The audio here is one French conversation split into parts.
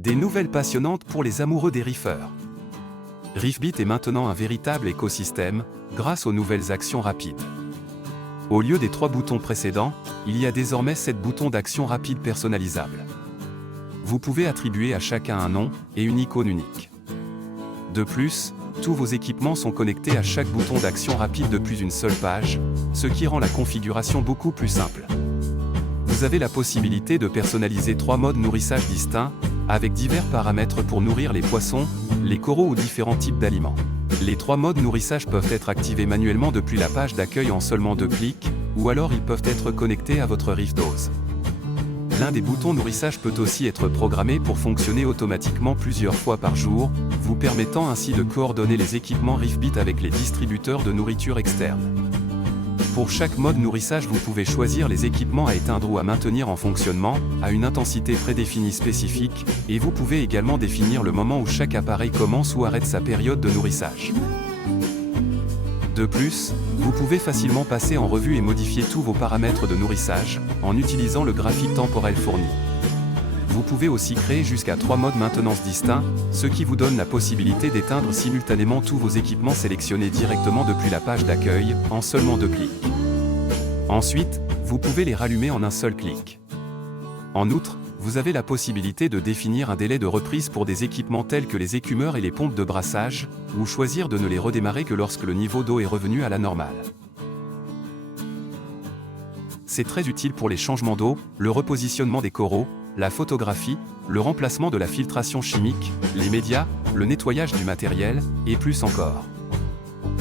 Des nouvelles passionnantes pour les amoureux des reefers. Reefbit est maintenant un véritable écosystème, grâce aux nouvelles actions rapides. Au lieu des 3 boutons précédents, il y a désormais 7 boutons d'action rapide personnalisables. Vous pouvez attribuer à chacun un nom et une icône unique. De plus, tous vos équipements sont connectés à chaque bouton d'action rapide depuis une seule page, ce qui rend la configuration beaucoup plus simple. Vous avez la possibilité de personnaliser 3 modes nourrissage distincts, avec divers paramètres pour nourrir les poissons, les coraux ou différents types d'aliments. Les 3 modes nourrissage peuvent être activés manuellement depuis la page d'accueil en seulement 2 clics, ou alors ils peuvent être connectés à votre ReefDose. L'un des boutons nourrissage peut aussi être programmé pour fonctionner automatiquement plusieurs fois par jour, vous permettant ainsi de coordonner les équipements Reefbit avec les distributeurs de nourriture externe. Pour chaque mode nourrissage, vous pouvez choisir les équipements à éteindre ou à maintenir en fonctionnement, à une intensité prédéfinie spécifique, et vous pouvez également définir le moment où chaque appareil commence ou arrête sa période de nourrissage. De plus, vous pouvez facilement passer en revue et modifier tous vos paramètres de nourrissage, en utilisant le graphique temporel fourni. Vous pouvez aussi créer jusqu'à 3 modes maintenance distincts, ce qui vous donne la possibilité d'éteindre simultanément tous vos équipements sélectionnés directement depuis la page d'accueil, en seulement 2 clics. Ensuite, vous pouvez les rallumer en un seul clic. En outre, vous avez la possibilité de définir un délai de reprise pour des équipements tels que les écumeurs et les pompes de brassage, ou choisir de ne les redémarrer que lorsque le niveau d'eau est revenu à la normale. C'est très utile pour les changements d'eau, le repositionnement des coraux, la photographie, le remplacement de la filtration chimique, les médias, le nettoyage du matériel, et plus encore.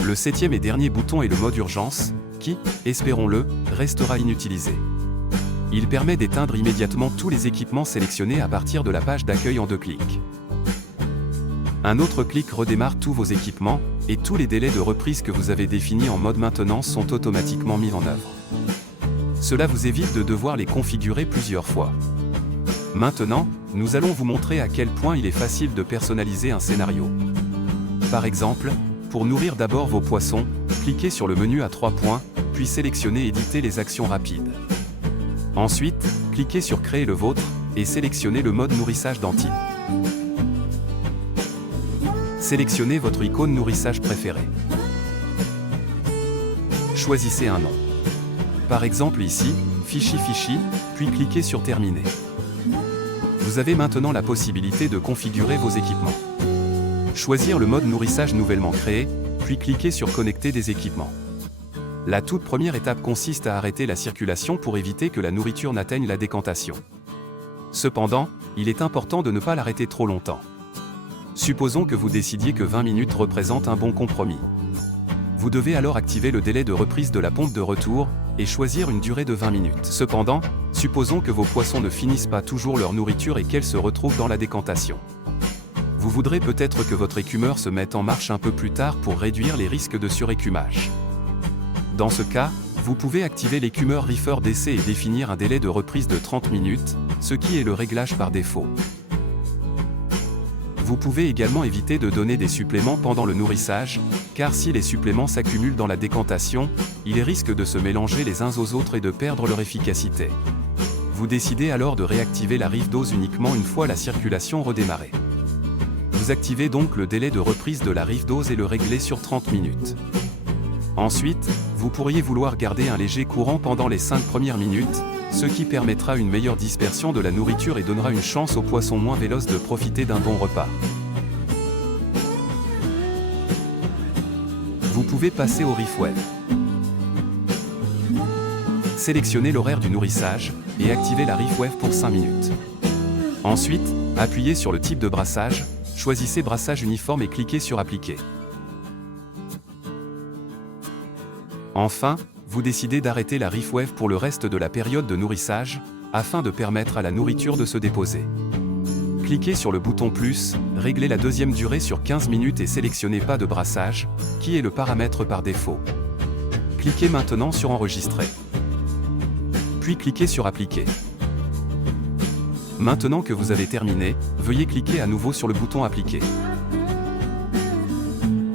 Le 7e et dernier bouton est le mode urgence, qui, espérons-le, restera inutilisé. Il permet d'éteindre immédiatement tous les équipements sélectionnés à partir de la page d'accueil en 2 clics. Un autre clic redémarre tous vos équipements, et tous les délais de reprise que vous avez définis en mode maintenance sont automatiquement mis en œuvre. Cela vous évite de devoir les configurer plusieurs fois. Maintenant, nous allons vous montrer à quel point il est facile de personnaliser un scénario. Par exemple, pour nourrir d'abord vos poissons, cliquez sur le menu à 3 points, puis sélectionnez Éditer les actions rapides. Ensuite, cliquez sur Créer le vôtre, et sélectionnez le mode nourrissage d'Antide. Sélectionnez votre icône nourrissage préférée. Choisissez un nom. Par exemple ici, Fishy, puis cliquez sur Terminer. Vous avez maintenant la possibilité de configurer vos équipements. Choisir le mode nourrissage nouvellement créé, puis cliquez sur Connecter des équipements. La toute première étape consiste à arrêter la circulation pour éviter que la nourriture n'atteigne la décantation. Cependant, il est important de ne pas l'arrêter trop longtemps. Supposons que vous décidiez que 20 minutes représentent un bon compromis. Vous devez alors activer le délai de reprise de la pompe de retour, et choisir une durée de 20 minutes. Cependant, supposons que vos poissons ne finissent pas toujours leur nourriture et qu'elles se retrouvent dans la décantation. Vous voudrez peut-être que votre écumeur se mette en marche un peu plus tard pour réduire les risques de surécumage. Dans ce cas, vous pouvez activer l'écumeur Reefer d'essai et définir un délai de reprise de 30 minutes, ce qui est le réglage par défaut. Vous pouvez également éviter de donner des suppléments pendant le nourrissage, car si les suppléments s'accumulent dans la décantation, ils risquent de se mélanger les uns aux autres et de perdre leur efficacité. Vous décidez alors de réactiver la ReefDose uniquement une fois la circulation redémarrée. Vous activez donc le délai de reprise de la ReefDose et le réglez sur 30 minutes. Ensuite, vous pourriez vouloir garder un léger courant pendant les 5 premières minutes, ce qui permettra une meilleure dispersion de la nourriture et donnera une chance aux poissons moins véloces de profiter d'un bon repas. Vous pouvez passer au ReefWave. Sélectionnez l'horaire du nourrissage et activez la ReefWave pour 5 minutes. Ensuite, appuyez sur le type de brassage, choisissez brassage uniforme et cliquez sur Appliquer. Enfin, vous décidez d'arrêter la ReefWave pour le reste de la période de nourrissage, afin de permettre à la nourriture de se déposer. Cliquez sur le bouton plus, réglez la deuxième durée sur 15 minutes et sélectionnez pas de brassage, qui est le paramètre par défaut. Cliquez maintenant sur Enregistrer. Puis cliquez sur Appliquer. Maintenant que vous avez terminé, veuillez cliquer à nouveau sur le bouton Appliquer.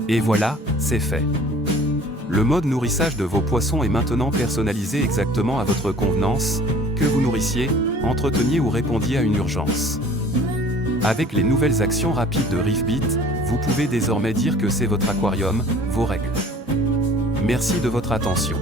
Et voilà, c'est fait. Le mode nourrissage de vos poissons est maintenant personnalisé exactement à votre convenance, que vous nourrissiez, entreteniez ou répondiez à une urgence. Avec les nouvelles actions rapides de Reefbit, vous pouvez désormais dire que c'est votre aquarium, vos règles. Merci de votre attention.